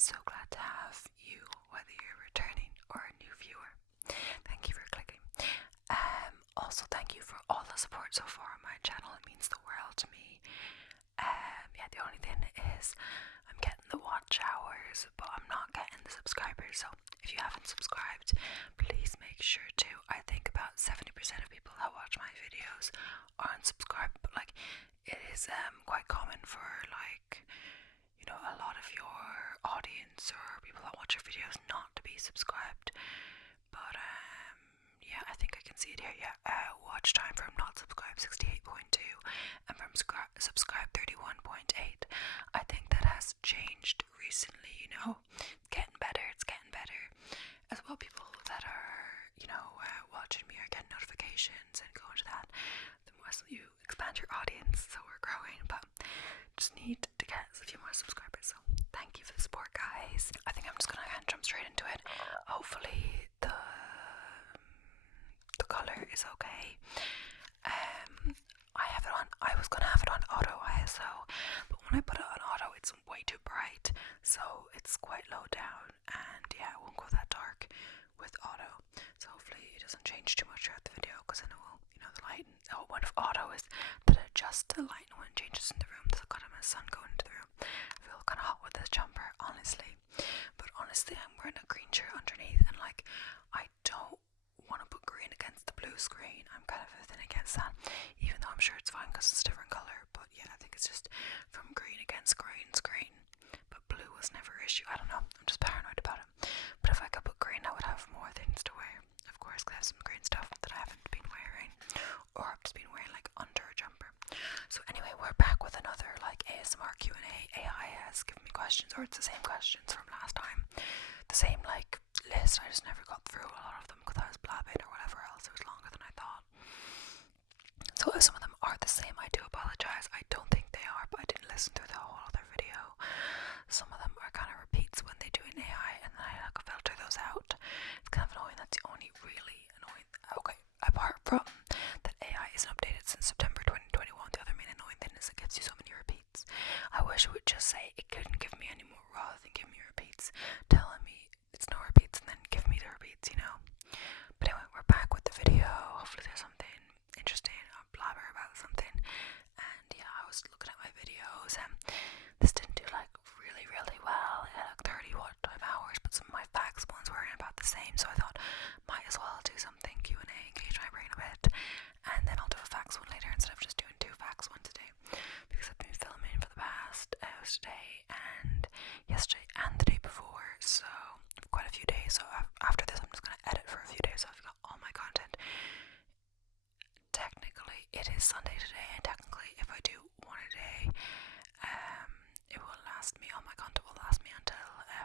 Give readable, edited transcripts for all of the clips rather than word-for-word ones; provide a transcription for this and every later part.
So glad to have you, whether you're returning or a new viewer. Thank you for clicking. Also, thank you for all the support so far on my channel. It means the world to me. The only thing is I'm getting the watch hours, but I'm not getting the subscribers. So if you haven't subscribed, please make sure to. I think about 70% of people that watch my videos are unsubscribed, but it is quite common for a lot of your audience or people that watch your videos not to be subscribed. But I think I can see it here. Watch time from not subscribed 68.2 and from subscribe 31.8. I think that has changed recently, it's getting better. As well, people that are, watching me are getting notifications and going to that. The more you expand your audience, so we're growing, but just need to get a few more subscribers. So thank you for the support, guys. I think I'm just gonna jump straight into it. Hopefully the color is okay. I was gonna have it on auto ISO, but when I put it on auto, it's way too bright, so it's quite low down, and it won't go that dark with auto. So hopefully it doesn't change too much throughout the video, because then it will, the light. The whole point of auto is that it adjusts the light when it changes in the room. So I've got my sun going into the room. I feel kind of hot with this jumper, honestly. But honestly, I'm wearing a green shirt underneath, and I don't want to put green against the blue screen. I'm kind of a thing against that, even though I'm sure it's fine because it's a different color. But I think it's just from green against green screen. But blue was never an issue. I don't know. I'm just paranoid about it. But if I could put green, I would have more things to wear. Of course, because I have some green stuff that I haven't been wearing, or I've just been wearing under a jumper. So anyway, we're back with another ASMR Q&A. AI has given me questions, or it's the same questions from last time. The same list. I just never got through a lot of them because I was blabbing or whatever else. It was longer than I thought. So if some of them are the same, I do apologize. I don't think they are, but I didn't listen through the whole other video. Some of them are kind of repeats when they do an AI, and then I filter those out. It's kind of annoying. That's the only really annoying. Okay, apart from that AI isn't updated since September 2021, the other main annoying thing is it gives you so many repeats. I wish it would just say it couldn't give me any more rather than give me repeats, telling me it's no repeats and then give me the repeats, But anyway, we're back with the video. Hopefully there's something interesting. I'll blabber about something. And I was looking at my videos, and this didn't do really, really well. It had 30 time hours, but some of my facts ones were about the same, so I thought might as well do something Q&A, engage my brain a bit, and then I'll do a facts one later instead of just doing two facts one today, because I've been filming for the past today and yesterday and the day before, so quite a few days. So after this I'm just going to edit for a few days, so I've got all my content. Technically it is Sunday today, and technically if I do one a day, it will last me, all my content will last me until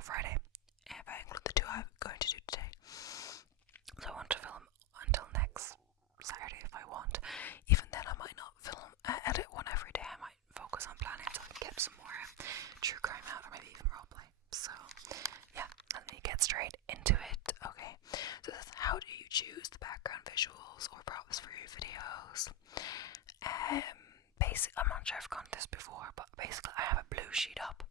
Friday, if I include the two I'm going to do today. So I want to film until next Saturday if I want. Even then I might not edit one every day. I might focus on planning so I can get some more true crime out, or maybe even roleplay. So let me get straight into it. Okay, so this is how do you choose the background visuals or props for your videos. I'm not sure if I've gone this before, but basically I have a blue sheet up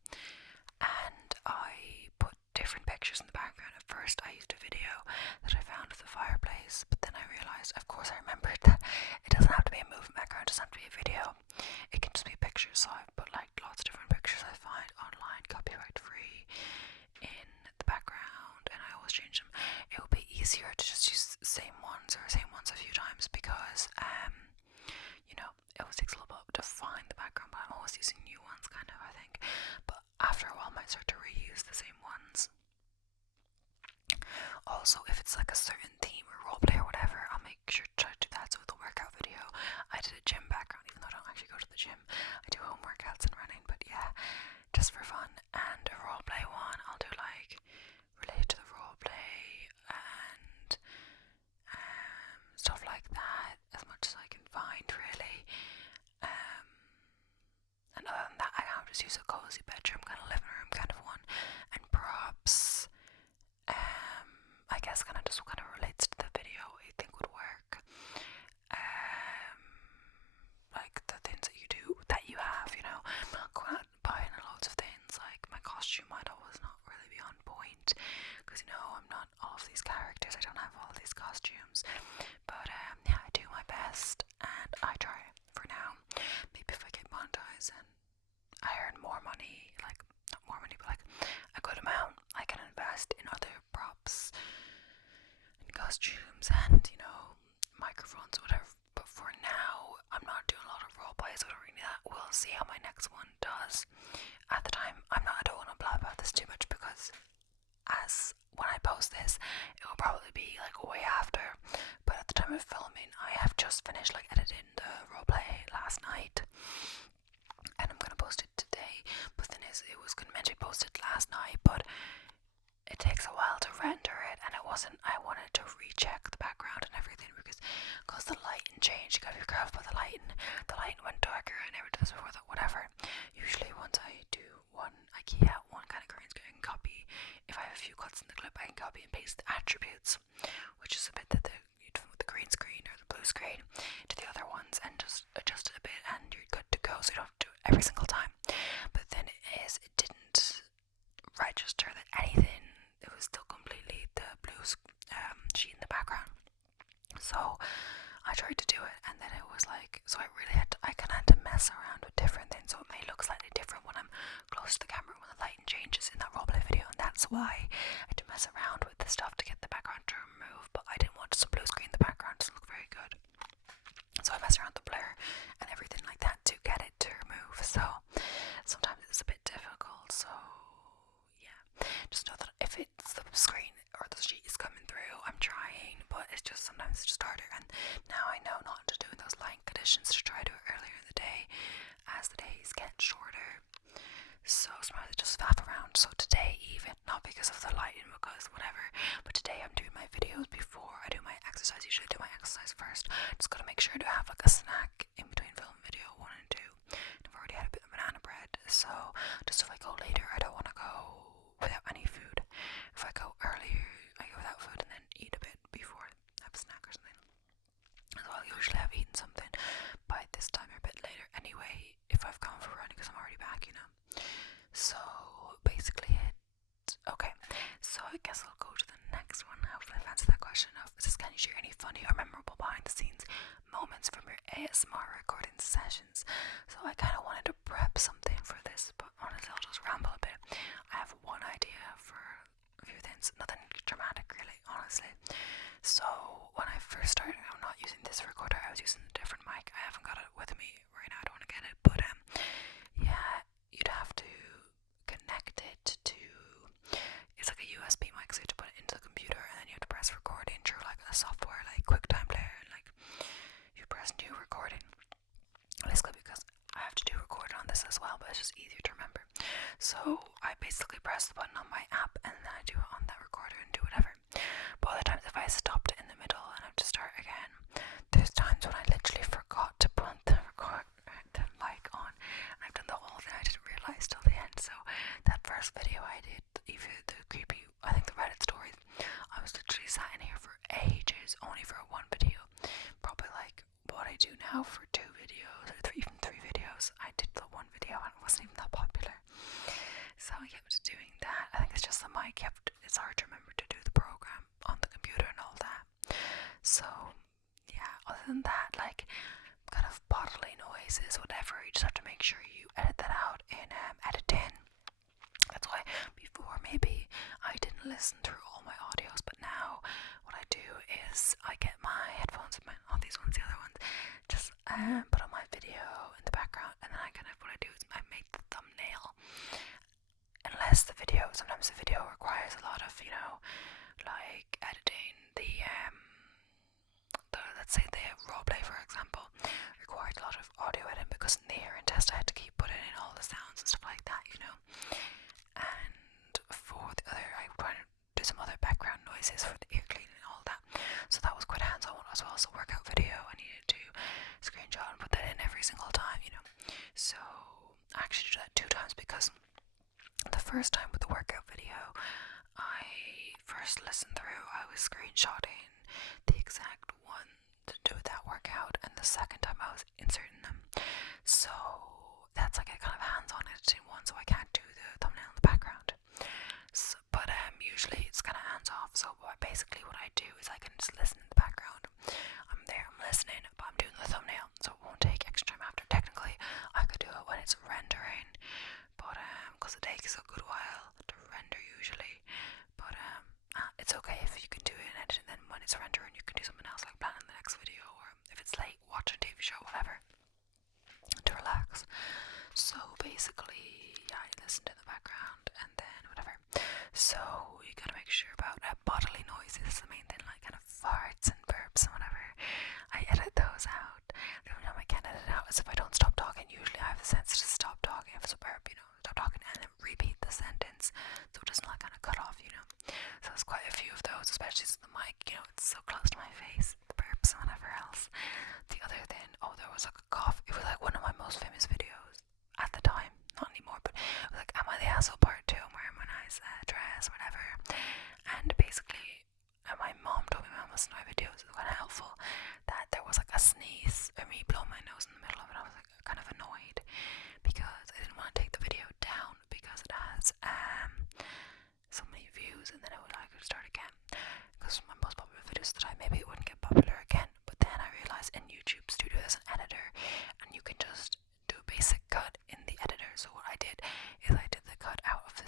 and I put different pictures in the background. At first I used a video that I found of the fireplace, but then I realised, of course I remembered, that it doesn't have to be a moving background, it doesn't have to be a video, it can just be pictures. So I've put lots of different pictures I find online, copyright free, in the background, and I always change them. It would be easier to just use the same ones a few times, because it always takes a little bit to find the background, but I'm always using new ones, kind of, I think. But costumes and, you know, microphones, whatever. But for now, I'm not doing a lot of role plays, so I don't really that. We'll see how my next one does. At the time, I don't want to blab about this too much because as when I post this, it will probably be like way after. But at the time of filming, I have just finished like editing the roleplay last night, and I'm gonna post it today. But the thing is, it was meant to be posted last night, but it takes a while to render it, and I wanted to recheck the background and everything because the lighting changed. You gotta be careful with the lighting. The lighting went darker. I never did this before. Whatever. Usually, once I do one one kind of green screen copy, if I have a few cuts in the clip, I can copy and paste the attributes, which is a bit that you do with the green screen or the blue screen, to the other ones and just adjust it a bit, and you're good to go. So you don't have to do it every single time. But then it didn't register that anything. It was still completely the blue sheet in the background. So I tried to do it, and then it was like, so I kind of had to mess around with different things, so it may look slightly different when I'm close to the camera when the lighting changes in that roleplay video, and that's why I had to mess around with the stuff to get the background to remove. But I didn't want to blue screen the background to look very good, so I messed around with the blur and everything like that to get it to remove. So sometimes it's a bit difficult. So yeah, just know that if it's the screen or the sheet is coming through, I'm trying, but it's just sometimes it's just harder. And now I know not to do in those light conditions, to try to do it earlier in the day as the days get shorter. So sometimes I just faff around. So today, even not because of the lighting, because whatever, but today I'm doing my videos before I do my exercise. Usually I do my exercise first. Just gotta make sure to have like a snack in between film video 1 and 2. And I've already had a bit of banana bread, so just if I go later, I don't want to go without any food. If I go earlier, I go without food and then eat a bit before, have a snack or something. So I'll usually have eaten something by this time or a bit later anyway, if I've gone for running, because I'm already back, you know. So basically okay, so I guess I'll go to the next one. Hopefully I've answered that question of, can you share any funny or memorable behind the scenes moments from your ASMR recording sessions? So I kind of wanted to prep something for this, but honestly I'll just ramble a bit. I have one idea for a few things, nothing dramatic really, honestly. So when I first started, I'm not using this recorder, I was using a different mic. I haven't got it with me right now, I don't want to get it, but yeah, you'd have to connect it to, it's like a USB mic, so you have to put it into the computer, and then you have to press recording through like a software like QuickTime Player, and like you press new recording, basically, because I have to do recording on this as well, but it's just easier to remember. So I basically press the button on my app, and then I do it on that recorder and do whatever. But other times if I stopped it in the middle and I have to start again, there's times when I literally forgot to put the mic on, and I've done the whole thing, I didn't realise till the end. So that first video I did, even the creepy, I think the Reddit stories, I was literally sat in here for ages, only for one video. Probably like what I do now for 2 videos, or even 3 videos. I did the one video and it wasn't even that popular. So I kept doing that. I think it's just the mic, it's hard to remember to do the program on the computer and all that. So yeah, other than that, like kind of bodily noises, whatever, you just have to make sure you edit that out in editing. That's why before maybe I didn't listen through all my audios, but now what I do is I get my headphones, not these ones, the other ones, just put on my video in the background, and then what I do is I make the thumbnail. Unless sometimes the video requires a lot of, you know, like editing let's say the roleplay, for example, required a lot of audio editing, because in the hearing test I had to keep putting in all the sounds and stuff like that, you know. And for the other, I tried to do some other background noises for the ear cleaning and all that. So that was quite hands-on as well. So workout video, I needed to screenshot and put that in every single time, you know. So I actually did that 2 times, because the first time with the workout video, I first listened through, I was screenshotting the exact one to do that workout, and the second time I was inserting them. So that's like a kind of hands-on editing one, so I can't do the thumbnail in the background. So, but usually it's kind of hands-off. So basically what I do is I can just listen in the background. I'm there, I'm listening, but I'm doing the thumbnail, so it won't take extra time after. Technically, I could do it when it's rendering, but because it takes a good while to render usually. But it's okay if you can do it in editing, then when needs to render and you can do something else like planning the next video, or if it's late, watch a TV show, whatever, to relax. So basically, yeah, you listen to the background and then whatever. So you gotta make sure about bodily noises is the main thing, like kind of farts and burps and whatever. I edit those out. The only time I can't edit out is if I don't stop talking. Usually I have the sense to stop talking if it's a burp, stop talking and then repeat the sentence so it doesn't like kind of cut off, So there's quite a few of those, especially since the mic, it's so close to my face, the burps and whatever else. The other thing, there was like a cough. It was like one of my most famous videos at the time, not anymore, but it was like, am I the asshole part 2? I'm wearing my nice dress, whatever. And basically, my mom told me, my mom listened to my videos, it was kind of helpful, that there was like a sneeze or me blowing my nose in the middle of it. I was like kind of annoyed because I didn't want to take the video down because it has so many views, and then it would start again because my most popular videos at the time, maybe it wouldn't get popular again. But then I realized in YouTube Studio there's an editor and you can just do a basic cut in the editor. So what I did is I did the cut out of the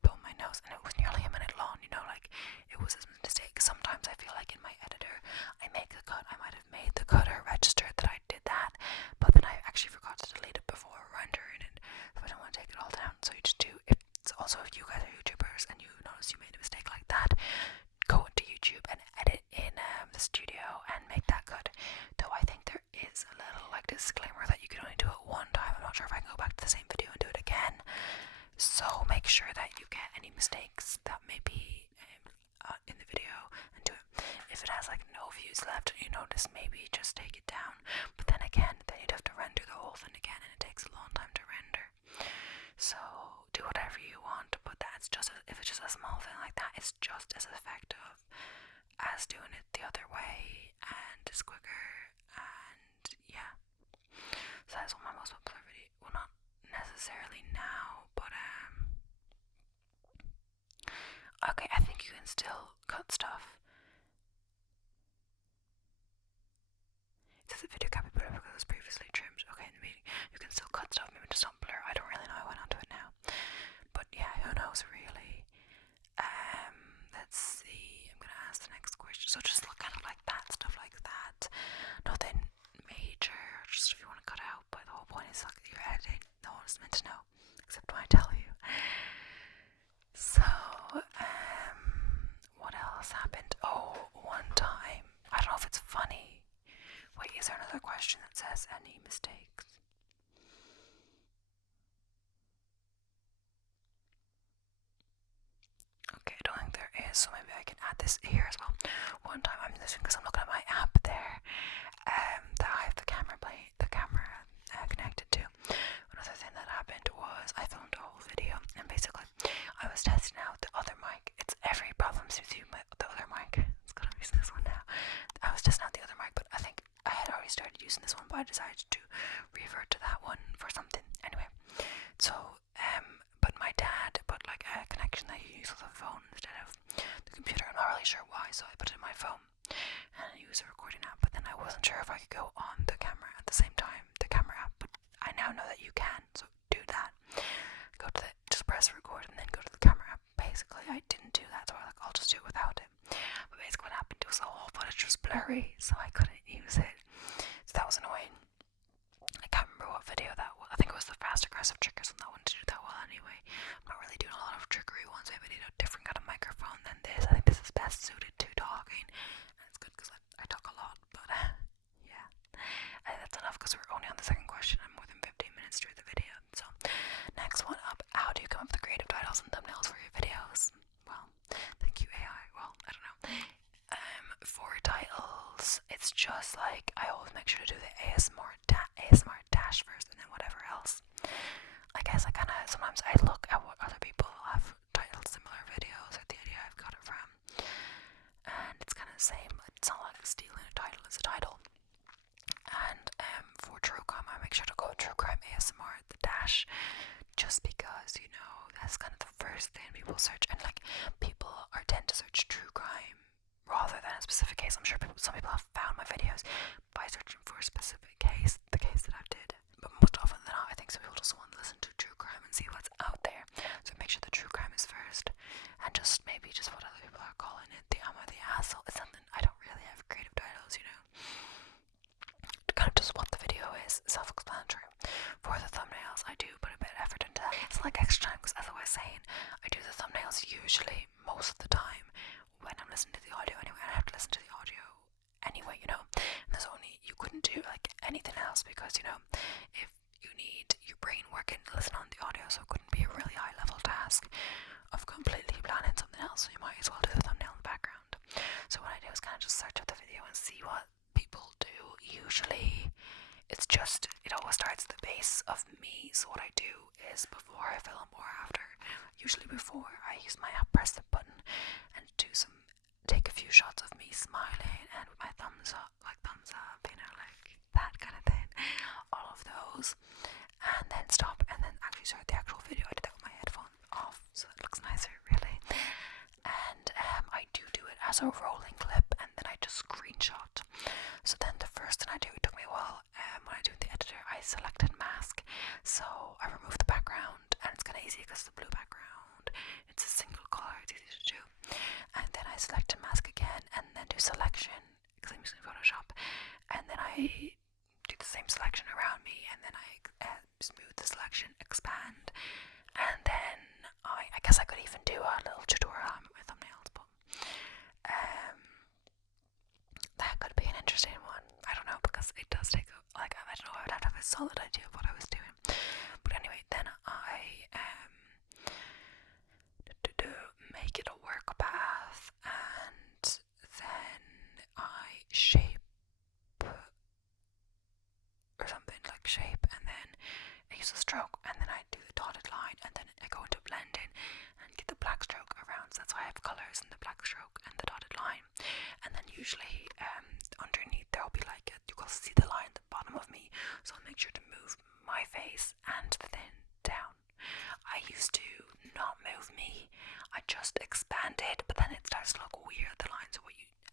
blow my nose, and it was nearly a minute long, like it was a mistake. Sometimes I feel like in my editor I make the cut, I might have made the cut or registered that I did that, but then I actually forgot to delete it before rendering it, so I don't want to take it all down. So you just do it. Also, if you guys are YouTubers and you notice you made a mistake like that, go into YouTube and edit in the studio and make that cut. Though I think there is a little disclaimer that you can only do it one time. I'm not sure if I can go back to the same video and do it again. So make sure that you get any mistakes that may be in the video and do it. If it has no views left and you notice, maybe just take it down. But then again, then you'd have to render the whole thing again, and it takes a long time to render. So do whatever you want, but that's just if it's just a small thing like that, it's just as effective as doing it the other way, and it's quicker, and yeah. So that's one of my most popular videos. Well, not necessarily now, but okay, I think you can still cut stuff. It says the video can't be put up because it was previously trimmed. Okay, in the meeting, you can still cut stuff, maybe just not blur. I don't really know. I went onto it now, but yeah, who knows really. Let's see. I'm gonna ask the next question. So just look kind of like that, stuff like that. Nothing major. Just if you want to cut out. But the whole point is you're editing. No one's meant to know, except when I tell you. So, what else happened? Oh, one time. I don't know if it's funny. Wait, is there another question that says any mistakes? Okay, I don't think there is, so maybe I can add this here as well. One time I'm listening because I'm looking at my app there, that I have the camera connected to. Another thing that happened was I filmed a whole video, and basically I was testing out the other mic. It's every problem seems to be the other mic. It's gonna be using this one now. I was testing out the other mic, but I think I had already started using this one, but I decided to revert to that one for something. Anyway, so but my dad put a connection that you use with a phone instead of the computer. I'm not really sure why, so I put it in my phone and I use a recording app. But then I wasn't sure if I could go on the camera at the same time, the camera app. But I now know that you can, so do that. Go to just press record and then go to the camera app. Basically, I didn't do that, so I'll just do it without it. But basically, what happened was the whole footage was blurry, so I couldn't use it. So that was annoying. I can't remember what video that was. I think it was the fast aggressive triggers, and that one didn't do that well anyway. I'm not really doing a lot of triggery ones. Maybe I need a different kind of microphone than this. I think this is best suited to talking, and it's good because I talk a lot. But yeah, that's enough because we're only on the second question. I'm more than 15 minutes through the video. So next one up: how do you come up with the creative titles and thumbnails for your videos? Well, thank you AI. Well, I don't know. For titles, it's just I always make sure to do the ASMR dash first, and then whatever else. I guess sometimes I look at what other people have titled similar videos, or the idea I've got it from, and it's kind of the same. It's not like stealing a title; it's a title. And for true crime, I make sure to go true crime ASMR the dash, just because that's kind of the first thing people search, and people tend to search true crime rather than a specific case. I'm sure some people have found my videos by searching for a specific case, the case that I did. But most often than not, I think some people just want to listen to true crime and see what's out there. So make sure the true crime is first, and maybe what other people are calling it, the am I the asshole? It's something I don't saying, I do the thumbnails usually most of the time when I'm listening to the audio anyway, and I have to listen to the audio anyway, you know. And there's only, you couldn't do like anything else because, you know, if you need your brain working to listen on the audio, so it couldn't be a really high level task of completely planning something else, so you might as well do the thumbnail in the background. So what I do is kind of just search up the video and see what people do. Usually it's just, it always starts at the base of me, so what I do is before I film or after, usually before, I use my app, press the button and take a few shots of me smiling and with my thumbs up, you know, like that kind of thing, all of those, and then stop and then actually start the actual video. I did that with my headphones off, so it looks nicer really. And I do it as a rolling clip, and then I just screenshot. So then the first thing I do, it took me a while, when I do the editor, I selected mask, so I removed the background, and it's kind of easy because it's a blue background, it's a single color, it's easy to do. And then I selected mask again, and then do selection, because I'm using Photoshop, and then I do the same selection around me, and then I smooth the selection, expand, and then I guess I could even do a little tutorial on my thumbnails, but that could be an interesting one. I don't know, because it does take I don't know, I would have to have a solid idea of what I was doing. But anyway, then I make it a work path, and then I shape or something, like shape, and then I use a stroke, and then I do the dotted line, and then I go into blending and get the black stroke around. So that's why I have colours in the black stroke and the dotted line. And then usually underneath there'll be like you can see the line at the bottom of me, so I'll make sure to move my face and the thing down. I used to not move me, I just expanded, but then it starts to look weird, the lines. So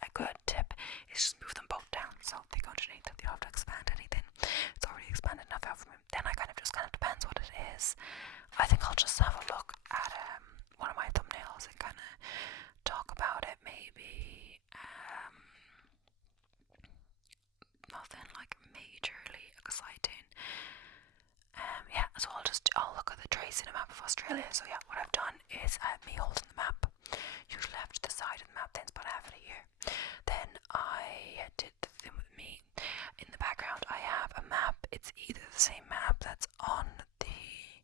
a good tip is just move them both down so they go underneath. You don't have to expand anything, it's already expanded enough out from it. Then I kind of depends what it is. I think I'll just have a look at one of my thumbnails and kind of talk about it. Maybe nothing like majorly exciting. Yeah, so I'll look at the tracing a map of Australia. So yeah, what I've done is I have me holding the map, usually I have to the side of the map, then it's about half of a year. Then I did the thing with me. In the background I have a map. It's either the same map that's on the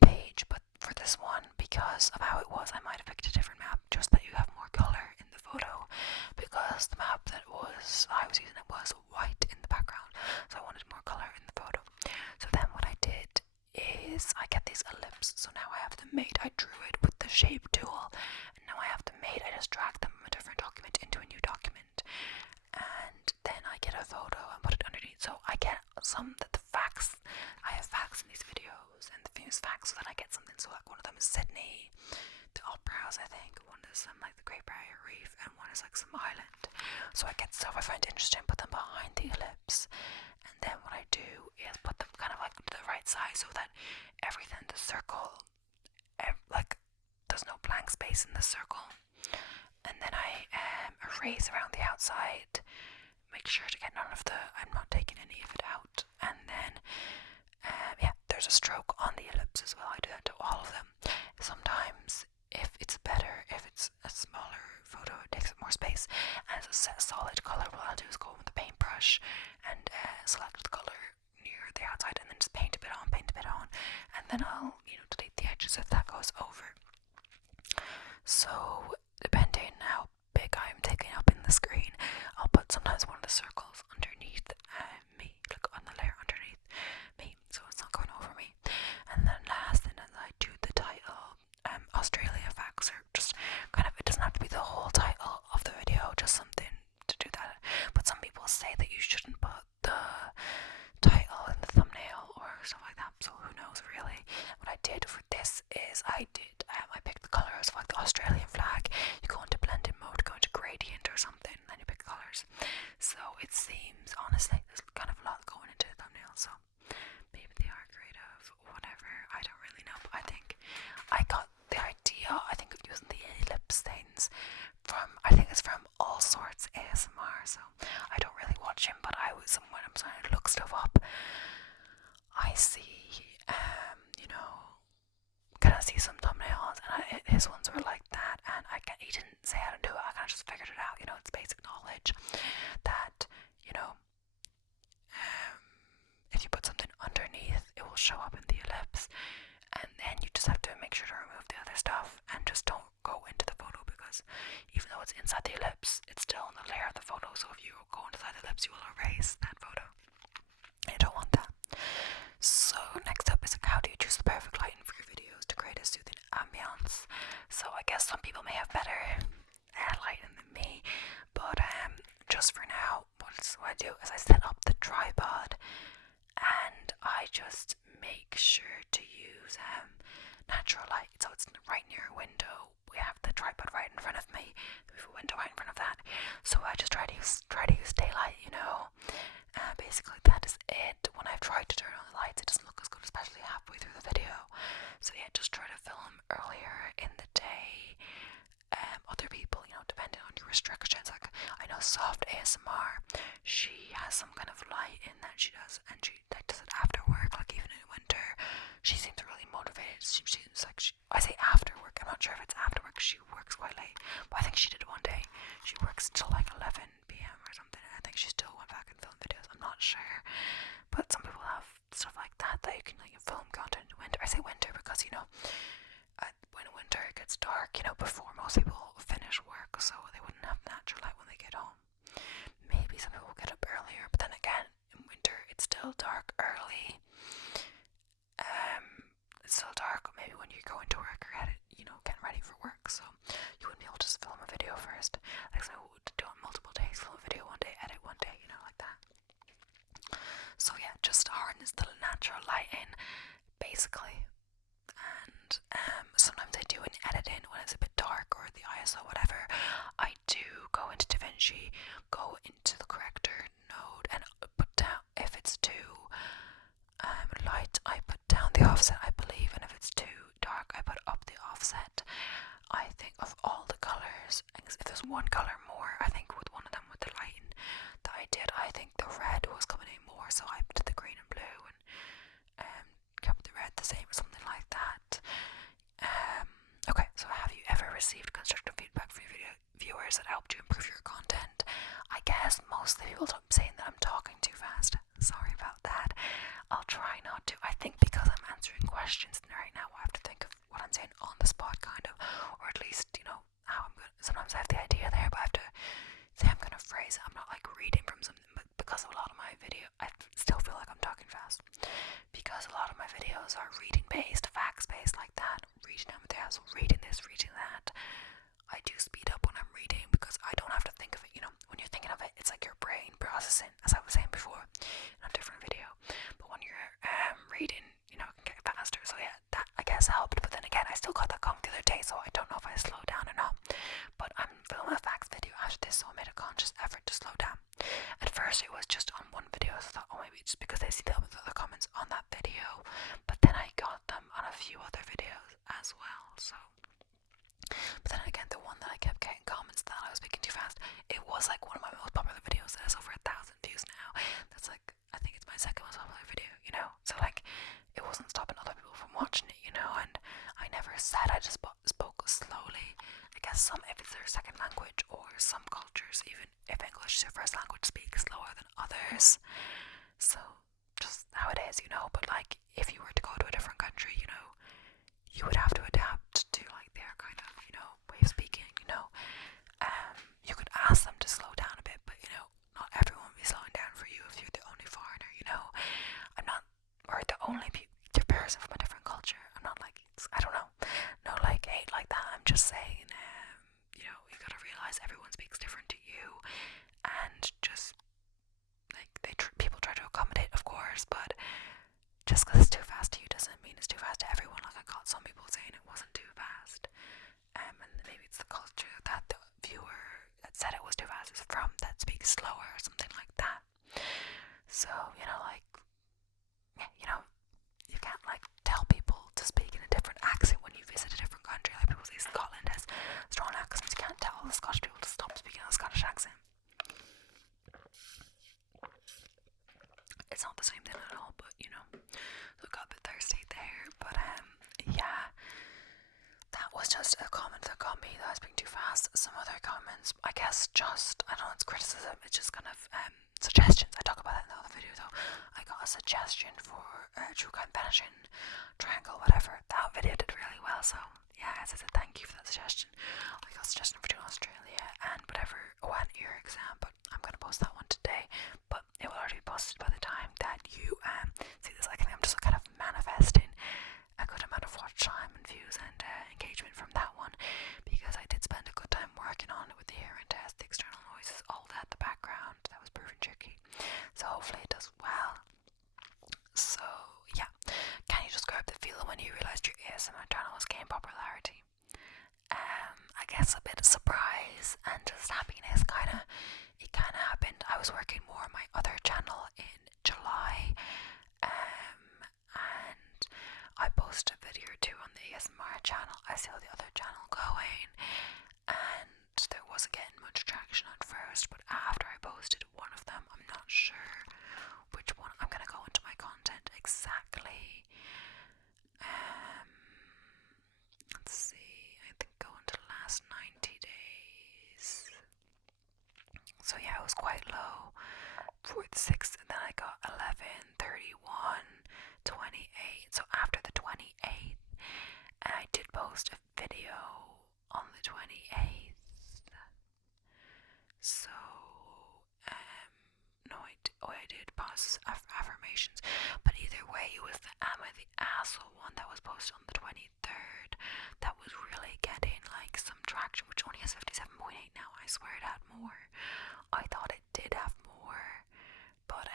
page, but for this one, because of how it was, I might have picked a different map, just that you have more colour in the photo, because the map that I was using, it was white in the background, so I wanted more colour in the photo. So then what I did is I get these ellipses, so now I have them made. I drew it with the shape tool, and now I have them made. I just drag them from a different document into a new document, and then I get a photo and put it underneath. So I get I have facts in these videos, and the famous facts, so then I get something. So like one of them is Sydney, the Opera House, I think. One is like the Great Barrier Reef, and one is like some island. So I get stuff I find interesting, put them behind the ellipse, and then what I do is put them kind of like to the right side, so that everything, the circle, like there's no blank space in the circle. And then I erase around the outside, make sure to get I'm not taking any of it out. And then yeah, there's a stroke on the ellipse as well. I do that to all of them. Sometimes if it's a smaller photo, it takes up more space, and it's a solid color, what I'll do is go with the paintbrush and select the color near the outside, and then just paint a bit on, and then I'll delete the edges if that goes over. So depending how big I'm taking up in the screen, I'll put sometimes one of the circles underneath me, like on the layer underneath me, so it's not going over me. And then last thing is I do the title, Australia facts, or just kind of, it doesn't have to be the whole title of the video, just something to do that. But some people say that you shouldn't put the title in the thumbnail or stuff like that, so who knows really. What I did for this is I picked the colours of like the Australian flag. You go into blending mode, go into gradient or something, and then you pick the colours. So it seems, honestly, there's kind of a lot going into the thumbnail, so maybe they are creative, whatever, I don't really know. But I think I got the idea, I think, of using the ellipse things I think it's from All Sorts ASMR, so I don't really watch him, but when I'm trying to look stuff up, I see, kind of see some previous ones were like that, and he didn't say how to do it. I kind of just figured it out. It's basic knowledge that if you put something underneath, it will show up in the ellipse, and then you just have to make sure to remove the other stuff and just don't go into the photo, because even though it's inside the ellipse, it's still in the layer of the photo. So if you go inside the ellipse, you will erase that photo. I don't want that. So next up is how do you choose the perfect lighting for your videos to create a soothing ambience. So I guess some people may have better lighting than me, but just for now, what I do is I set up the tripod, and I just make sure to use natural light. So it's right near a window. We have the tripod right in front of me. We have a window right in front of that. So I just try to use daylight. Basically that is it. When I've tried to turn on the lights, it doesn't look as good, especially halfway through the video. So yeah, just try to film earlier in the day. Other people, depending on your restrictions, like I know Soft ASMR, she has some kind of light in that she does, and she does it after work, like even in winter. She seems really motivated. She seems like I say after work, I'm not sure if it's after work, she works quite late, but I think she did one day. She works till like 11 p.m. or something. I think she still went back and filmed videos. I'm not sure, but some people have stuff like that you can film content in winter. I say winter because when winter it gets dark, before most people finish work, so they wouldn't have natural light when they get home. Maybe some people get up earlier, but then again, in winter it's still dark early. It's still dark maybe when you're going to work or getting ready for work, so you wouldn't be able to just film a video first. Like some people would do it multiple days, film a video one day, edit one day, like that. So yeah, just harness the natural light in, basically. And sometimes I do an editing when it's a bit dark or the ISO, whatever. I do go into DaVinci, go into the corrector node, and put down, if it's too light, I put down the offset, I believe, and if it's too dark, I put up the offset. I think of all the colors, if there's one color more, I think with one of them with the lighting that I did, I think the red was coming in more, so I did the green and blue and kept the red the same or something like that. Okay, so have you ever received constructive feedback from your viewers that helped you improve your content? I guess mostly people saying that I'm talking too fast. Sorry about that. I'll try not to. I think because I'm answering questions right now, I have to think of what I'm saying on the spot, kind of, or at least how I'm gonna. Sometimes I have the idea there, but I have to say I'm gonna phrase it. I'm not like reading from something, but because a lot of my video, I still feel like I'm talking fast because a lot of my videos are reading based, facts based, like that. Reading down with the house, reading this, reading that. I do speed up when I'm reading because I don't have to think of it. When you're thinking of it, it's like your brain processing, as I was saying before in a different video. But when you're reading, it can get faster. So yeah, that I guess helped. But then again, I still got that comment the other day, so I don't know if I slowed down or not. But I'm filming a facts video after this, so I made a conscious effort to slow down. At first, it was just on one video, so I thought, oh, maybe it's just because they see the other comments on that video. But then I got them on a few other videos as well. So, but then again, the one that I kept getting comments that I was speaking too fast, it was like one of my most popular videos. It has over 1,000 views now. That's like, I think it's my second most popular video. So like, it wasn't stopping other people from watching it. And I never said, I just spoke slowly. I guess if it's their second language, or some cultures, even if English is your first language, speak slower than others. So just how it is, but like, if you were to go to a different country, you would have to adapt to like their kind of, way of speaking, you could ask them to slow down a bit, but not everyone will be slowing down for you if you're the only foreigner, I'm not, or the only person from a different culture. I'm not like, I don't know, no like hate like that. I'm just saying, you gotta realize everyone speaks different to you, and just like people try to accommodate, of course, but just because it's too fast to you doesn't mean it's too fast to everyone. Like I got some people saying it wasn't too fast, and maybe it's the culture that the viewer that said it was too fast is from, that speaks slower or something like that. So like, you can't like tell people to speak in a different accent when you visit a different country. Like people say Scotland has strong accents. You can't tell the Scottish people to stop speaking a Scottish accent. It's not the same thing at all, but so I got a bit thirsty there. But yeah, that was just just a comment that got me that I was being too fast. Some other comments, I guess, just, I don't know, it's criticism, it's just kind of suggestions. I talk about that in the other video though. I got a suggestion for true crime vanishing triangle, whatever. That video did really well, so yeah, as I said, thank you for that suggestion. I got a suggestion for doing Australia and whatever, an ear exam, but I'm gonna post that one today, but it will already be posted by the time that you see this. I think I'm just kind of manifesting a good amount of watch time and views and engagement from that one, because I did spend a good time working on it with the hearing test, the external noises, all that, the background. That was proven tricky, so hopefully it does well. So yeah, can you describe the feeling when you realised your ASMR channel was gaining popularity? I guess a bit of surprise and just happiness. It kind of happened. I was working more on my other channel in July, and I posted a video or two on the ASMR channel. I saw the other channel going, and there wasn't getting much traction at first, but after I posted one of them, I'm not sure which one. I'm gonna go into my content exactly. Let's see, I think go into the last 90 days. So yeah, it was quite low for the 6th, and then I got 11, 31, 28. So after the 28th, and I did post a video on the 28th. So no, I did post affirmations, but either way, it was the Am I the Asshole one that was posted on the 23rd that was really getting like some traction, which only has 57.8 now. I swear it had more. I thought it did have more, but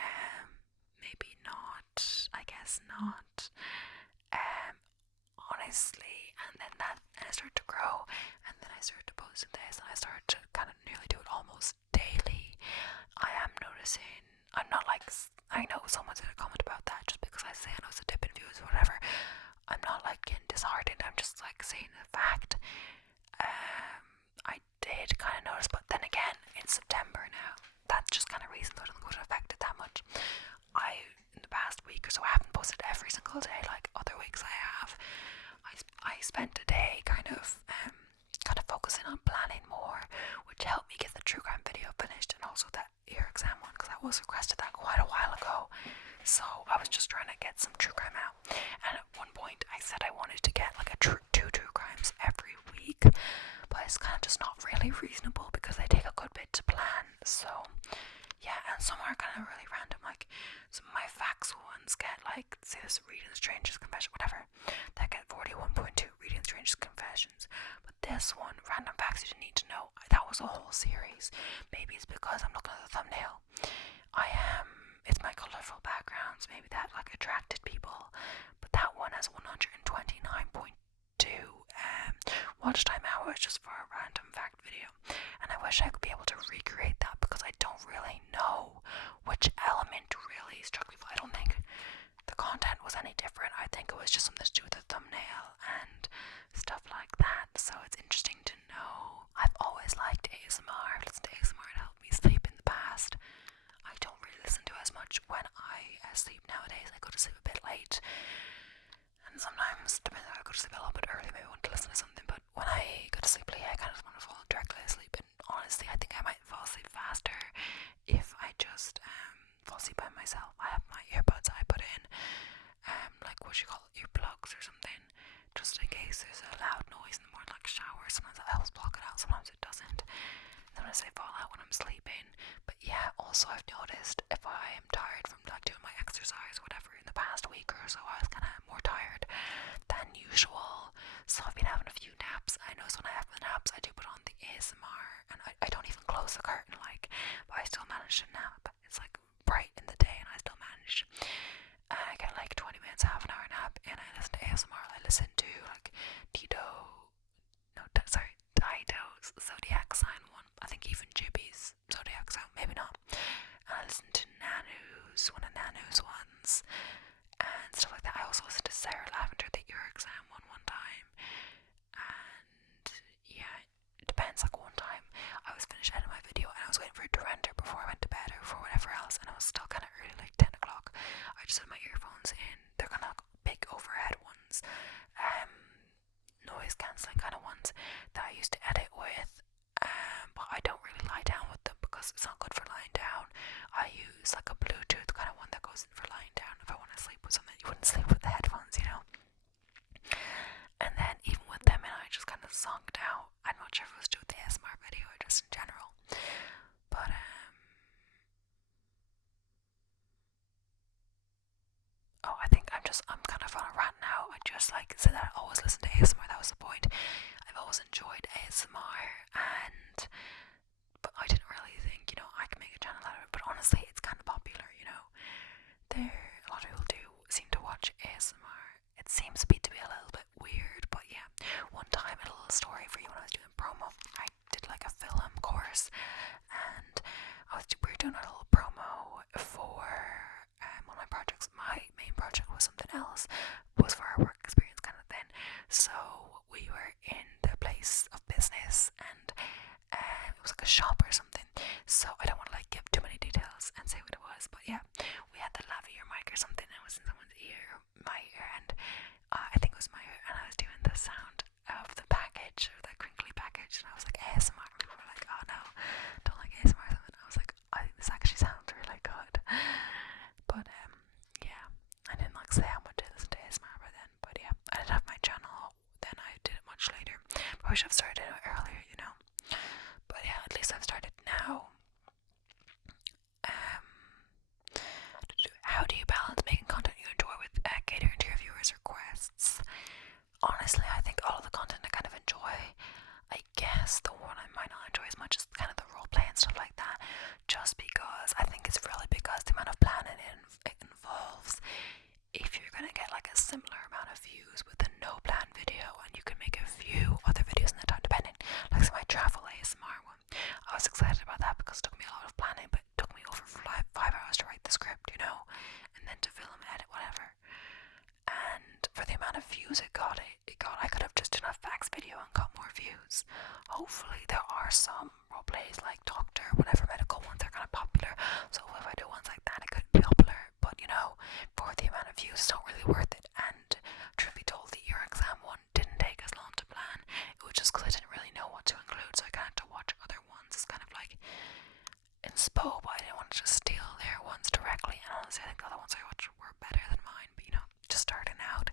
maybe not. I guess not. Honestly, and then I started to grow, and then I started to post this, and I started to kind of nearly do it almost daily. I am noticing, I'm not like, I know someone's gonna comment about that just because I say I know it's a dip in views or whatever. I'm not like getting disheartened, I'm just like saying the fact. I did kind of notice, but then again, in September now, that's just kind of reason that it would have affected that much. In the past week or so, I haven't posted every single day like other weeks I have. I spent a day kind of focusing on planning more, which helped me get the true crime video finished, and also that ear exam one, because I was requested that quite a while ago. So I was just trying to get some true crime out, and at one point I said I wanted to get like two true crimes every week, but it's kind of just not really reasonable because they take a good bit to plan. So yeah, and some are kind of really random, like some of my facts ones get like, say this Reading the Strangest Confession, whatever, that get 41.2 Reading the Strangest Confessions. But this one, Random Facts You Didn't Need to Know, that was a whole series. Maybe it's because I'm looking at the thumbnail. It's my colourful backgrounds, maybe that like attracted people. But that one has 129.2 watch time hours just for a random fact video, and I wish I could be able to recreate that because I don't really know which element really struck people. I don't think the content was any different. I think it was just something to do with the thumbnail and stuff like that. So it's interesting to know. I've always liked ASMR. I've listened to ASMR to help me sleep in the past. I don't really listen to as much when I sleep nowadays. I go to sleep a bit late, and sometimes depending, I go to sleep a little bit early, maybe I want to listen to something, but when I go to sleep late, I kind of want to fall directly asleep. And honestly, I think I might fall asleep faster if I just fall asleep by myself. I have my earbuds I put in, like what you call earplugs or something, just in case there's a loud noise in the morning, like shower. Sometimes that helps block it out, sometimes it doesn't. Sometimes they fall out when I'm sleeping. But yeah, also I've noticed if I am tired from like doing my exercise or whatever in the past week or so, I was kind of more tired than usual. So I've been having a few naps. I notice when I have the naps, I do put on the ASMR, and I don't even close the curtain, like, but I still manage to nap. It's like bright in the day, and I still manage. And I get like 20 minutes, half an hour nap, and I listen to ASMR. I listen to like Dido's Zodiac Sign one. I think even Jibi's Zodiac Sign, maybe not. And I listen to Nanu's, one of Nanu's ones, and stuff like that. I also listened to Sarah Lavender, the ear exam one time. And yeah, it depends. Like one time I was finished editing my video and I was waiting for it to render before I went to bed or for whatever else, and it was still kind of early, like 10 o'clock. I just had my earphones in. They're kind of like big overhead ones. Probably should have started it earlier, you know. But yeah, at least I've started now. Um, how do you balance making content you enjoy with catering to your viewers' requests? Honestly, I think all of the content I kind of enjoy. I guess the one I might not enjoy as much is kind of the role play and stuff like that, just because I think it's really because the amount of planning it involves. If you're gonna get like a similar amount of views with a no plan video, and you can make a few other videos in the time depending, like so my travel ASMR one, I was excited about that because it took me a lot of planning, but it took me over 5 hours to write the script, you know, and then to film, edit, whatever. And for the amount of views it got, I could have just done a facts video and got more views. Hopefully there are some role plays like doctor, whatever medical ones are kind of popular, so if I do ones like that it could be popular, but you know, for the amount of views it's not really worth it. And truth be told, the ear exam one didn't take as long to plan. It was just because I didn't really know what to include, so I kind of had to watch other ones. It's kind of like inspo, but I didn't want to just steal their ones directly, and honestly I think the other ones I watched were better than mine, but you know, just starting out.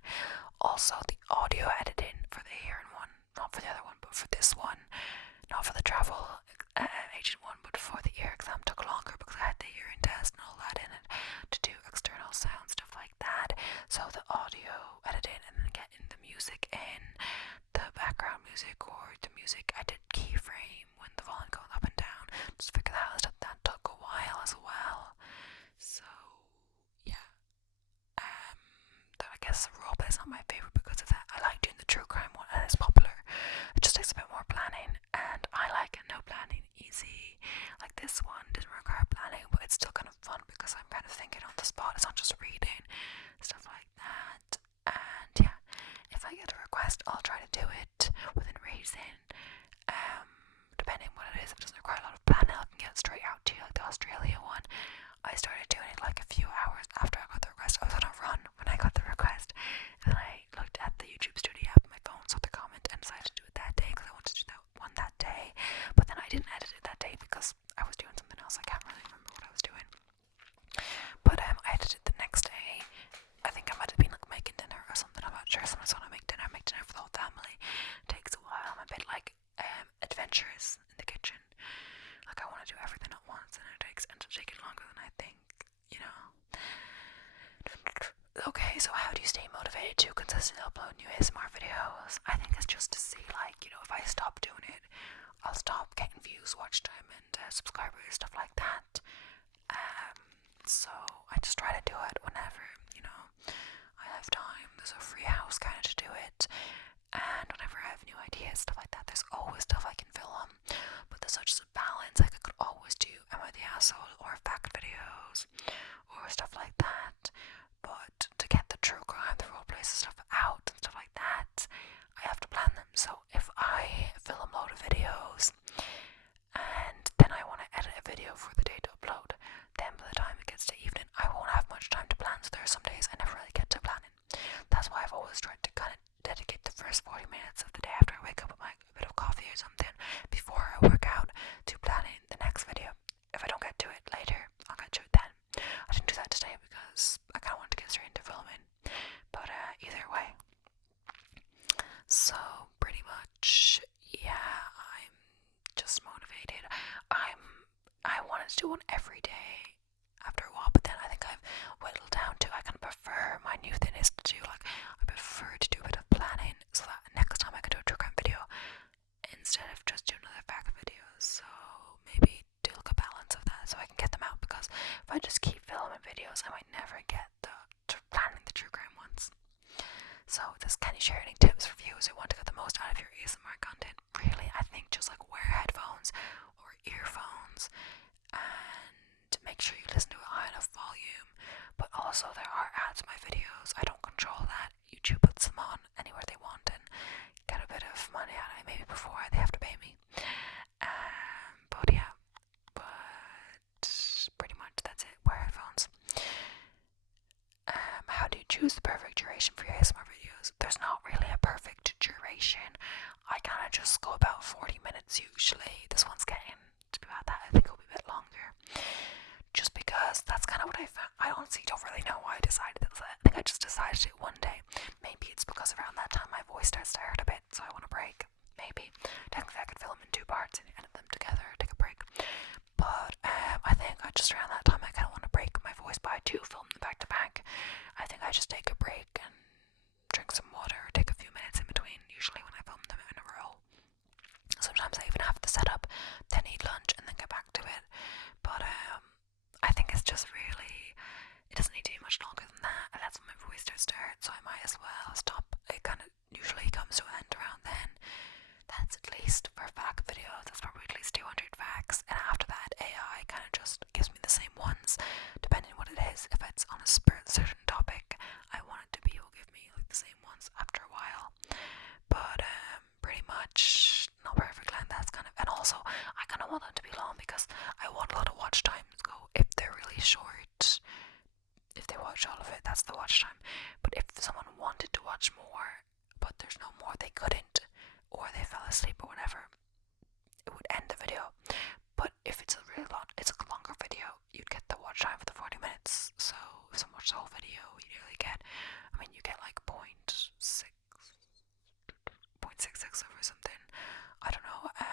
Also, the audio editing for the hearing one, not for the other one, but for this one, not for the travel agent one, but for the ear exam, took longer because I had the hearing test and all that in it to do external sound stuff like that. So the audio editing and then getting the music in, the background music or the music, I did keyframe when the volume goes up and down, just figure that out. That took a while as well. So yeah. I guess roleplay is not my favourite because of that. I like doing the true crime one and it's popular. It just takes a bit more planning, and I like no planning, easy. Like this one didn't require planning, but it's still kind of fun because I'm kind of thinking on the spot. It's not just reading, stuff like that. And yeah, if I get a request, I'll try to do it within reason. Depending on what it is, if it doesn't require a lot of planning, I can get it straight out to you, like the Australia one. I started doing it like a few hours after I got the request. I was on a run when I got the request, and then I looked at the YouTube Studio app on my phone, saw the comment, and decided to do it that day because I wanted to do that one that day. But then I didn't edit it that day because I was doing something else. I can't really remember what I was doing. But I edited it the next day. I think I might have been like making dinner or something. I'm not sure. Sometimes when I make dinner for the whole family. It takes a while. I'm a bit like adventurous in the kitchen. Like I want to do everything at once, and it ends up taking longer than I think, you know. Okay, so how do you stay motivated to consistently upload new ASMR videos? I think it's just to see, like, you know, if I stop doing it, I'll stop getting views, watch time, and subscribers, stuff like that. So I just try to do it whenever, you know, I have time. There's a free house kind of to do it, and whenever I have new ideas, stuff like that, there's always stuff I can film. But there's such a balance. Like I could always do Am I the Asshole or fact videos or stuff like that. But to get the true crime, the roleplays and stuff out and stuff like that, I have to plan them. So if I film a load of videos and then I want to edit a video for the day to upload, then by the time it gets to evening, I won't have much time to plan. So there are some days I never really get to planning. That's why I've always tried to kind of dedicate the first 40 minutes of the day after I wake up with a bit of coffee or something before I work out to planning the next video. If I don't get to it later, I'll get to it then. I didn't do that today because I kind of wanted to get straight into filming. But either way. So pretty much, yeah, I'm just motivated. I wanted to do one every day after a while, but then I think I've whittled down to, I kind of prefer, my new thing is to do, like, I prefer to do a bit of planning so that next time I can do a true crime video instead of just doing another fact videos. So maybe do like a balance of that so I can get them out, because if I just keep filming videos, I might never get to planning the true crime ones. So can you share any tips for viewers who want to get the most out of your ASMR content? Really, I think just like wear headphones or earphones and make sure you listen to a high enough volume. But also there are ads in my videos. I don't control that. YouTube puts them on anywhere they want and get a bit of money out of it, maybe before they have to pay me. But yeah, but pretty much that's it. Wear headphones. How do you choose the perfect duration for your ASMR videos? There's not really a perfect duration. I kind of just go about 40 minutes usually. This one's getting to be about that. I think it'll be a bit longer. Just because that's kind of what I found. I honestly don't really know why I decided this. I think I just decided it one day. Maybe it's because around that time my voice starts to hurt a bit, so I want a break. Maybe. just around that time I kind of want to break my voice, but I do film them back to back. I think I just take a break and drink some water or take a few minutes in between, usually when I film them in a row. Sometimes I even have to set up, then eat lunch and then get back to it. But I think it's just really, it doesn't need to be much longer than that, and that's when my voice starts to hurt, so I might as well stop. It kind of usually comes to an end around then. That's at least for fact videos, that's probably at least 200 facts, and after that AI kind of just gives me the same ones, depending on what it is. If it's on a certain topic, I want it to be, will give me like the same ones after a while. But pretty much not perfect length, that's kind of, and also I kind of want them to be long because I want a lot of watch times go. If they're really short, if they watch all of it, that's the watch time. But if someone wanted to watch more but there's no more, they couldn't, or they fell asleep or whatever, it would end the video. But if it's a really long, it's a longer video, you'd get the watch time for the 40 minutes. So if someone watched the whole video, you nearly get, I mean, you get like 0.66 over something, I don't know, a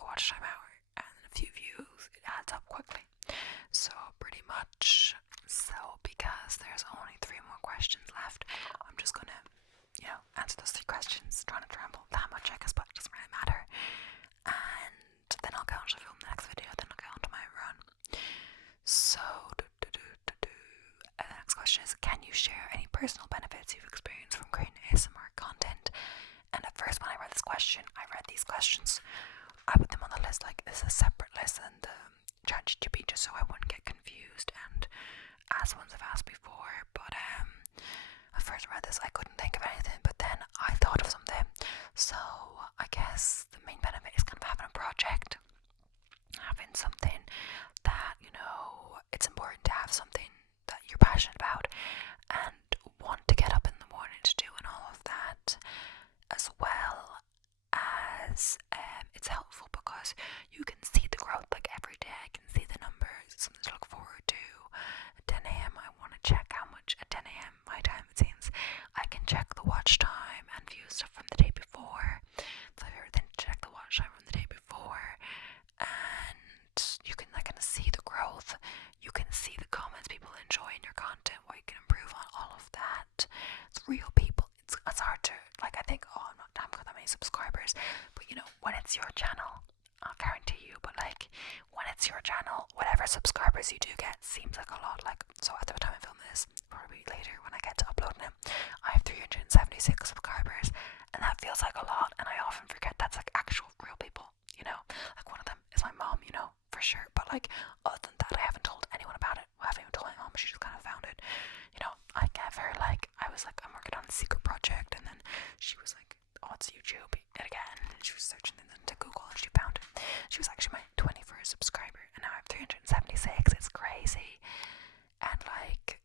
watch time hour and a few views. It adds up quickly. So pretty much, so because there's only 3 more questions left, I'm just gonna, answer those 3 questions, trying to ramble that much, I guess, but it doesn't really matter. And then I'll go on to film the next video, then I'll go on to my run. So, the next question is, can you share any personal benefits you've experienced from creating ASMR content? And at first, when I read this question, I read these questions, I put them on the list, like this is a separate list, and ChatGPT, just so I wouldn't get confused and ask ones I've asked before. But I first read this, I couldn't think of anything, but then I thought of something. So I guess the main benefit is kind of having a project, having something that, it's important to have something that you're passionate about and want to get up in the morning to do, and all of that, as well as it's helpful because you can see the growth, like every day I can see the numbers. It's something to look forward to. At 10 a.m. I want to check how much, at 10 a.m. my time it seems, I can check the watch time and view stuff from the day before. So I've everything to check the watch time from the day before, and you can kind of see the growth. You can see the comments, people enjoying your content, what you can improve on, all of that. It's real people. It's hard to, like, I think, oh, I haven't got that many subscribers, but when it's your channel, I'll guarantee you, but like, when it's your channel, whatever subscribers you do get seems like a lot. Like, so at the time I film this, probably later when I get to uploading it, I have 376 subscribers, and that feels like a lot, and I often forget that's like actual real people, like one of them is my mom, for sure, but like, other than that, I haven't told anyone about it. I haven't even told my mom, she just kind of found it, I gave her, like, I was like, I'm working on a secret project, and then she was like, oh, it's YouTube yet again, and she was searching things into Google, and she found it. She was actually my 21st subscriber, and now I have 376. It's crazy, and like,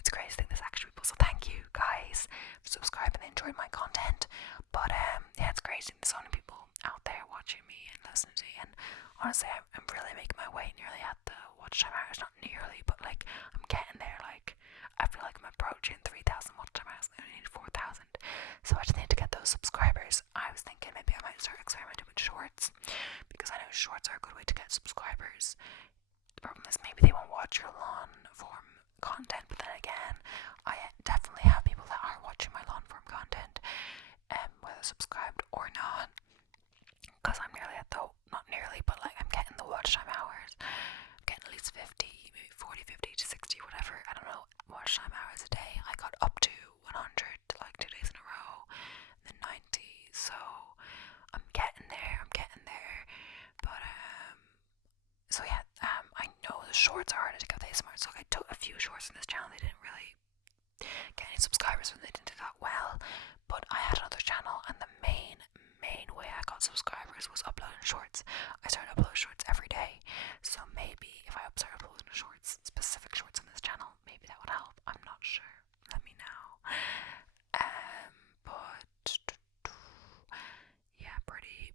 it's crazy to think there's actually people. So thank you guys for subscribing and enjoying my content. But yeah, it's crazy. There's so many people out there watching me and listening to me, and honestly, I'm really making my way nearly at the watch time hours. Not nearly, but like, I'm getting there. Like, I feel like I'm approaching 3,000 watch time hours. I only need 4,000, so I just need to get those subscribers. I was thinking maybe I might start experimenting with shorts, because I know shorts are a good way to get subscribers. The problem is maybe they won't watch your long form content, but then again, I definitely have people that are watching my long form content, whether subscribed or not, because I'm nearly at the, not nearly, but like, I'm getting the watch time hours. I'm getting at least 50, maybe 40, 50 to 60, whatever, I don't know, watch time hours a day. I got up to 100 like 2 days in a row, then 90, so I'm getting there, but so yeah, I know the shorts are harder to get with ASMR, so I took a few shorts in this channel. They didn't really get any subscribers when they didn't do that well, but I had another channel, and the main way I got subscribers was uploading shorts. I started uploading shorts every day, so maybe if I start uploading shorts, specific shorts on this channel, maybe that would help. I'm not sure. Let me know. But yeah, pretty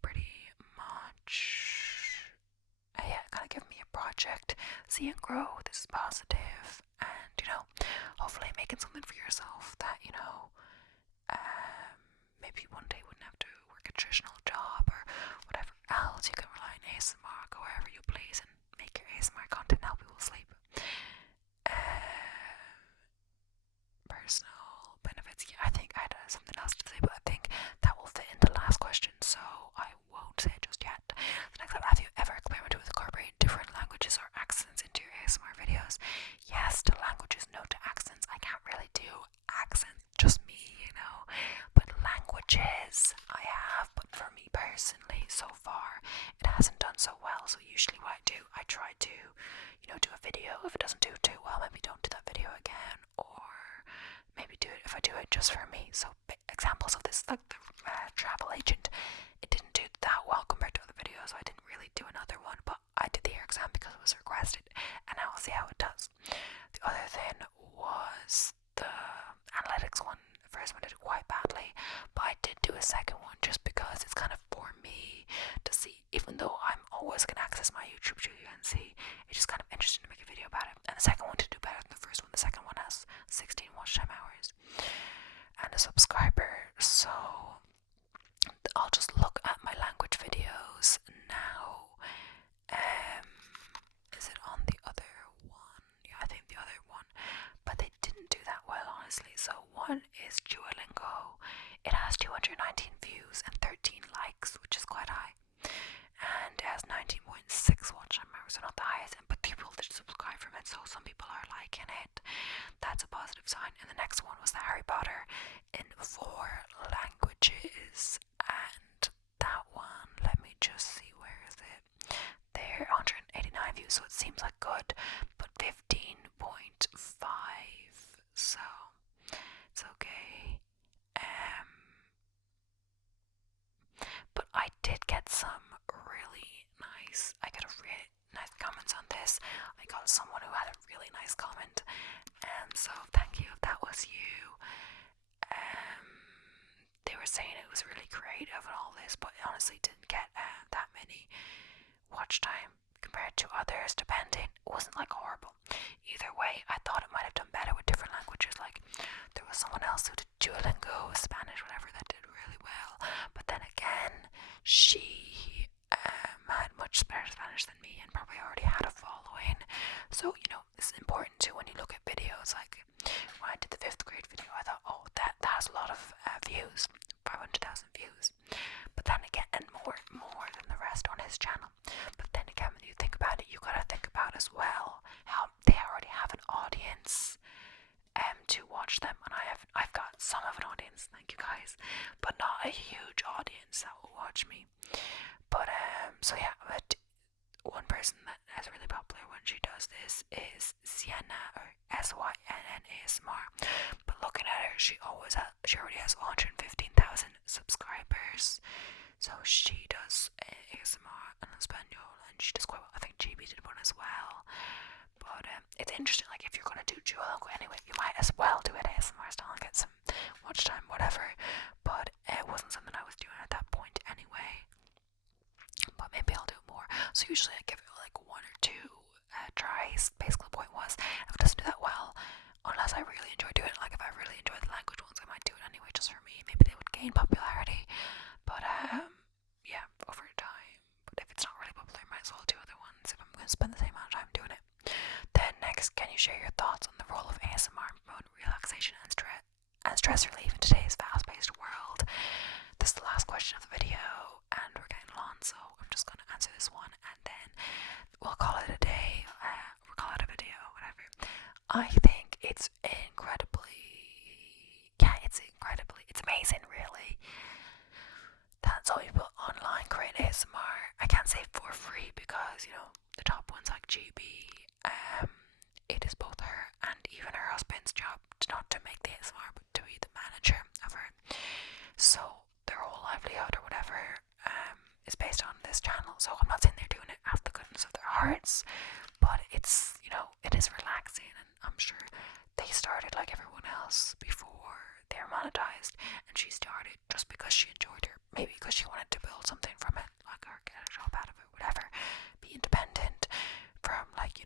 much. Yeah, kind of give me a project, see it grow. This is positive, and hopefully making something for yourself that maybe one day wouldn't have to work a traditional job or whatever else. You can rely on ASMR, go wherever you please, and make your ASMR content. personally, so far, it hasn't done so well. So usually what I do, I try to, do a video. If it doesn't do too well, maybe don't do that video again, or maybe do it if I do it just for me. So examples of this, like the travel agent, it didn't do that well compared to other videos, so I didn't really do another one, but I did the ear exam because it was requested, and now I'll see how it does. The other thing was the analytics one. The first one did it quite badly, but I did do a second one just because it's kind of for me to see, even though I'm always going to access my YouTube so you can see, it's just kind of interesting to make a video about it. And the second one did do better than the first one. The second one has 16 watch time hours and a subscriber, so I'll just look at my language videos now. Is it on the other one? Yeah, I think the other one, but they didn't do that well, honestly. So one is Duolingo. It has 219 views and 13 likes, which is quite high, and it has 19.6 watch time hours, so not the highest, but people did subscribe from it, so some people are liking it. That's a positive sign. And the next one was the Harry Potter in 4 languages, and that one, let me just see, where is it? There, 189 views, so it seems like good, but 15.5, so it's okay. But I did get some really nice, I got a really nice comments on this. I got someone who had a really nice comment, and so thank you if that was you. They were saying it was really creative and all this, but it honestly didn't get that many watch time compared to others, depending. It wasn't like horrible. Either way, I thought it might have done better with different languages. Like, there was someone else who did Duolingo, Spanish, whatever, that did really well. But then again, she had much better Spanish than me and probably already had a following. So, it's important too when you look at videos. Like, when I did the 5th grade video, I thought, oh, that has a lot of views, 500,000 views. But then again, and more than the rest on his channel. But then again, when you think about it, you gotta think about as well how they already have an audience to watch them, and I've got some of an audience, thank you guys, but not a huge audience that will watch me. But so yeah, but one person that is really popular when she does this is Sienna, or SYNN ASMR. But looking at her, she already has 115,000 subscribers. So she does ASMR in Espanol, and she does quite well. I think GB did one as well. But it's interesting, like, if you're going to do Duolingo anyway, you might as well do it ASMR style and get some watch time, whatever. But it wasn't something I was doing at that point anyway. But maybe I'll do it more. So usually I give it like 1 or 2 tries. Basically the point was, if it doesn't do that well, unless I really enjoy doing it, like if I really enjoy the language ones, I might do it anyway just for me. Maybe they would gain popularity. But yeah, over time. But if it's not really popular, I might as well do other ones if I'm going to spend the same amount of time doing it. Then next, can you share your thoughts on the role of ASMR in promoting relaxation and stress relief in today's fast-paced world? This is the last question of the video, and we're getting long, so I'm just going to answer this one, and then we'll call it a day. We'll call it a video, whatever. I think it's it's amazing, really, that some people online create ASMR. I can't say for free because, the top ones like GB, it is both her and even her husband's job not to make the ASMR, but to be the manager of her. So their whole livelihood or whatever is based on this channel. So I'm not saying they're doing it out of the goodness of their hearts, but it's, it is relaxing, and I'm sure they started like everyone else before they're monetized, and she started just because she enjoyed it, maybe because she wanted to build something from it, like, or get a job out of it, whatever, be independent from, like,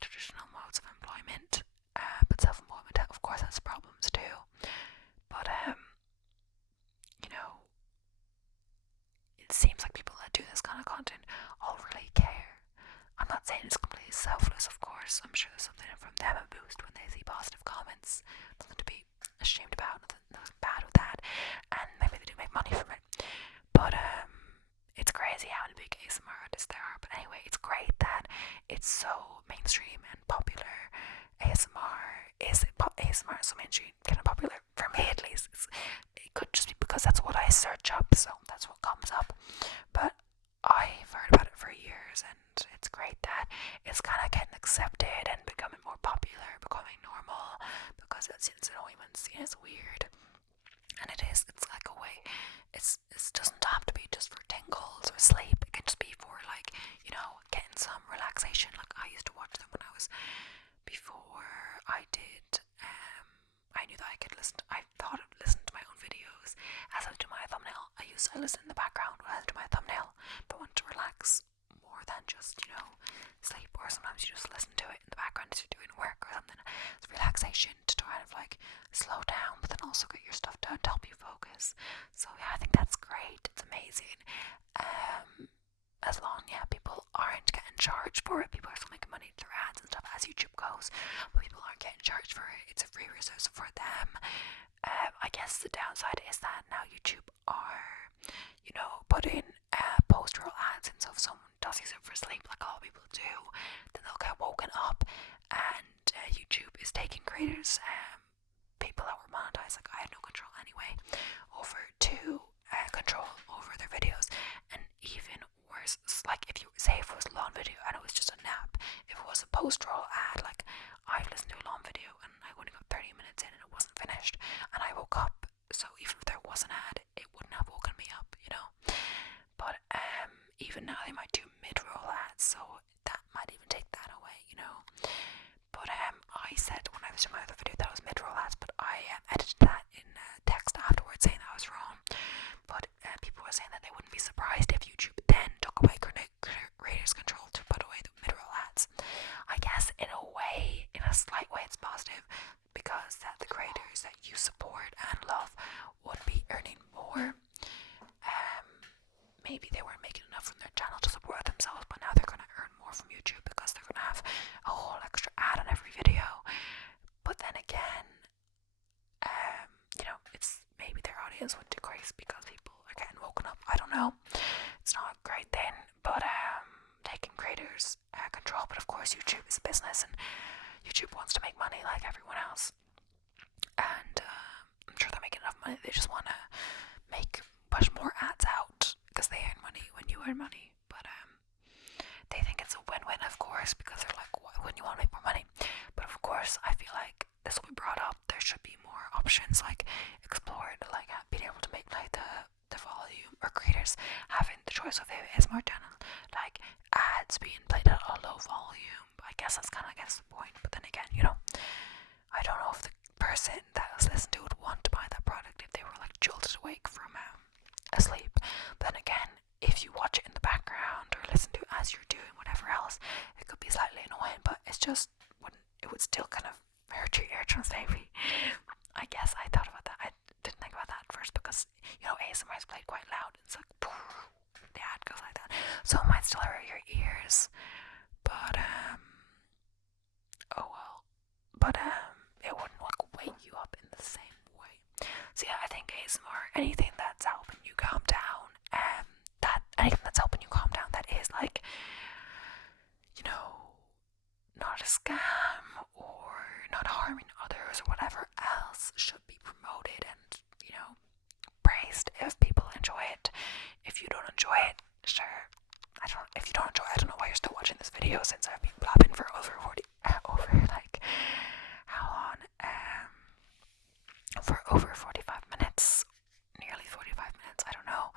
traditional modes of employment. But self-employment, of course, has problems too. But it seems like people that do this kind of content all really care. I'm not saying it's completely selfless, of course. I'm sure there's something from them a boost when they see positive comments. Nothing to be ashamed about, nothing bad with that. And maybe they do make money from it. But it's crazy how many big ASMR artists there are. But anyway, it's great that it's so mainstream and popular. ASMR is so mainstream, kind of popular, for me at least. It could just be because that's what I search up, so that's what comes up. accepted and becoming more popular, becoming normal, because it's only when seen as weird. And it's like a way, it doesn't have to be just for tingles or sleep. It can just be for like, getting some relaxation. Like I used to watch them when I was, before I did, I knew that I thought I'd listen to my own videos as I do my thumbnail. I listen in the background when I do my thumbnail, but I want to relax more than just, sleep, or sometimes you just listen to it in the background as you're doing work or something. It's relaxation to kind of like slow down, but then also get your stuff done to help you focus. So yeah, I think that's great. It's amazing. As long, people aren't getting charged for it. People are still making money through ads and stuff as YouTube goes, but people aren't getting charged for it. It's a free resource for them. I guess the downside is that now YouTube are, putting post-roll ads in. So if someone does use it for sleep, like a lot of people do, then they'll get woken up, and YouTube is taking creators, people that were monetized, like I had no control anyway, over to control over their videos. And even worse, like if you say if it was a long video and it was just a nap, if it was a post-roll ad, like I've listened to a long video and I only got 30 minutes in and it wasn't finished, and I woke up, so even if there was an ad, it wouldn't have woken me up, But even now they might do mid-roll ads, so that might even take that away, But I said when I was doing my other video that it was mid-roll ads, but I edited that in text afterwards saying that I was wrong. But people were saying that they wouldn't be surprised if YouTube then took away creators' control to put away the mid-roll ads. I guess in a way, in a slight way, it's positive, because that the creators that you support and love would be earning more. Maybe they weren't making enough from their channel to support themselves, but now they're going to earn more from YouTube because they're going to have a whole extra ad on every video. But then again, it's maybe their audience would decrease because people are getting woken up. I don't know. It's not a great thing, but taking creators control. But of course, YouTube is a business, and YouTube wants to make money like everyone else. And I'm sure they're making enough money. They just want to push more ads out because they earn money when you earn money. But they think it's a win-win, of course, because they're like, why wouldn't you want to make more money? But of course, I feel like this will be brought up. There should be more options, like explored, like being able to make like the volume, or creators having the choice of ASMR channel, like ads being played at a low volume. I guess that's kind of against the point. But then again, I don't know if the person that was listening to would want to buy that product if they were like jolted awake from asleep. But then again, if you watch it in the background or listen to it as you're doing whatever else, it could be slightly annoying, but it would still kind of hurt your eardrums maybe. I guess I thought about that. I didn't think about that at first because, ASMR is played quite loud. It's like, the ad goes like that. So it might still hurt your ears. But, oh well. But, it wouldn't like wake you up in the same way. So yeah, I think ASMR, anything that's helping you calm down, that is like, not a scam or not harming others or whatever else, should be promoted and, praised if people enjoy it. If you don't enjoy it, sure. If you don't enjoy it, I don't know why you're still watching this video, since I've been blabbing for over how long? For over 45 minutes, nearly 45 minutes, I don't know.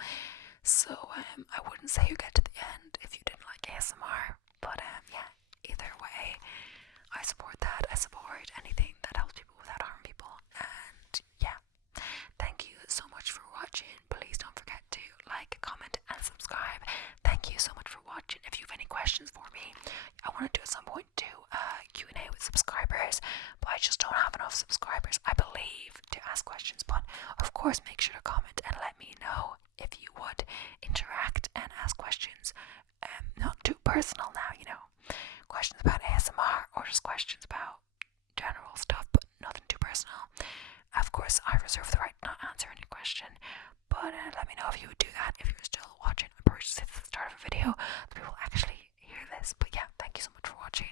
So I wouldn't say you get to the end if you didn't like ASMR, but yeah, either way, I support that. I support anything that helps people without harming people. And yeah, thank you so much for watching. Please don't forget to like, comment, and subscribe. Thank you so much for watching. If you have any questions for me, I want to do at some point Q&A with subscribers, but I just don't have enough subscribers, I believe, to ask questions. But of course, make sure to comment and let me know if you would interact and ask questions. Not too personal now, questions about ASMR or just questions about general stuff, but nothing too personal. Of course, I reserve the right to not answer any question, but let me know if you would do that if you're still watching. I'm pretty sure it's the start of a video that people actually hear this. But yeah, thank you so much for watching,